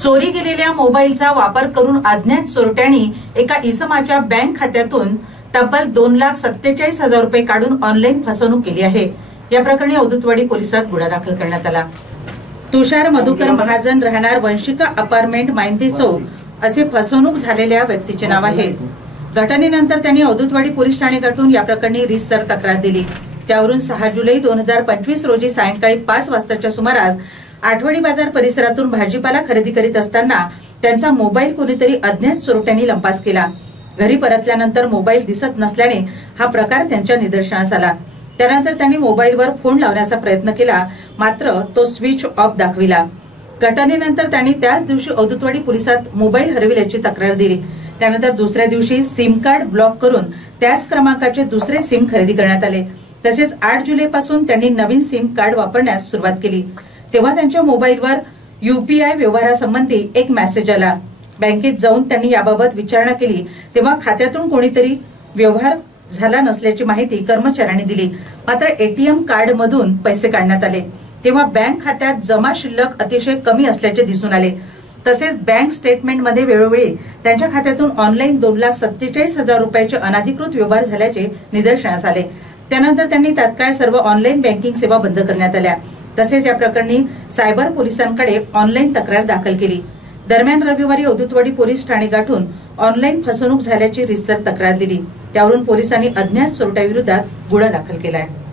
चोरी गेलेल्या मोबाईलचा वापर करून अज्ञात चोरट्यांनी एका इसमाच्या बँक खात्यातून तब्बल 2,47,000 रुपये काढून ऑनलाईन फसवणूक केली आहे। या प्रकरणी औदुतवाडी पोलिसात गुन्हा दाखल करण्यात आला। तुषार मधुकर महाजन राहणार वंशिका अपार्टमेंट माइंदे चौक असे फसवणूक झालेल्या व्यक्तीचे नाव आहे। घटनेनंतर त्यांनी औदुतवाडी पोलीस ठाणे गाठून या प्रकरणी रीतसर तक्रार दिली। त्यावरून 6 जुलै 2025 रोजी सायंकाळी 5 वाजताच्या सुमारास आठवडी बाजार परिसरातून भाजीपाला खरेदी करीत असताना त्यांचा मोबाईल कोणीतरी अज्ञात चोरट्यांनी लंपास केला। घरी परतल्यानंतर मोबाईल दिसत नसल्याने हा प्रकार त्यांच्या निदर्शनास आला। त्यानंतर त्यांनी मोबाईलवर फोन लावण्याचा प्रयत्न केला, मात्र तो स्विच ऑफ दाखविला। घटनेनंतर त्यांनी त्याच दिवशी औदुतवाडी पोलिसात मोबाईल हरविल्याची तक्रार दिली। त्यानंतर दुसऱ्या दिवशी सिम कार्ड ब्लॉक करून त्याच क्रमांकाचे दुसरे सिम खरेदी करण्यात आले। तसेच 8 जुलैपासून त्यांनी नवीन सिम कार्ड वापरण्यास सुरुवात केली। तेव्हा त्यांच्या मोबाईलवर UPI व्यवहारासंबंधी एक मेसेज आला। बँकेत जाऊन त्यांनी याबाबत विचारणा केली, तेव्हा खात्यातून कोणीतरी व्यवहार झाला नसल्याची माहिती कर्मचाऱ्यांनी दिली। मात्र ATM कार्ड मधून पैसे काढण्यात आले, तेव्हा बँक खात्यात जमा शिल्लक अतिशय कमी असल्याचे दिसून आले। तसेच बँक स्टेटमेंट मध्ये वेळोवेळी त्यांच्या खात्यातून ऑनलाईन 2,47,000 रुपयाचे अनधिकृत व्यवहार झाल्याचे निदर्शनास आले। त्यानंतर त्यांनी तात्काळ सर्व ऑनलाईन बँकिंग सेवा बंद करण्यात आल्या। तसेच या प्रकरणी सायबर पोलिसांकडे ऑनलाईन तक्रार दाखल केली। दरम्यान रविवारी औदुतवाडी पोलीस ठाणे गाठून ऑनलाईन फसवणूक झाल्याची रीतसर तक्रार दिली। त्यावरून पोलिसांनी अज्ञात चोरट्याविरोधात गुन्हा दाखल केला आहे।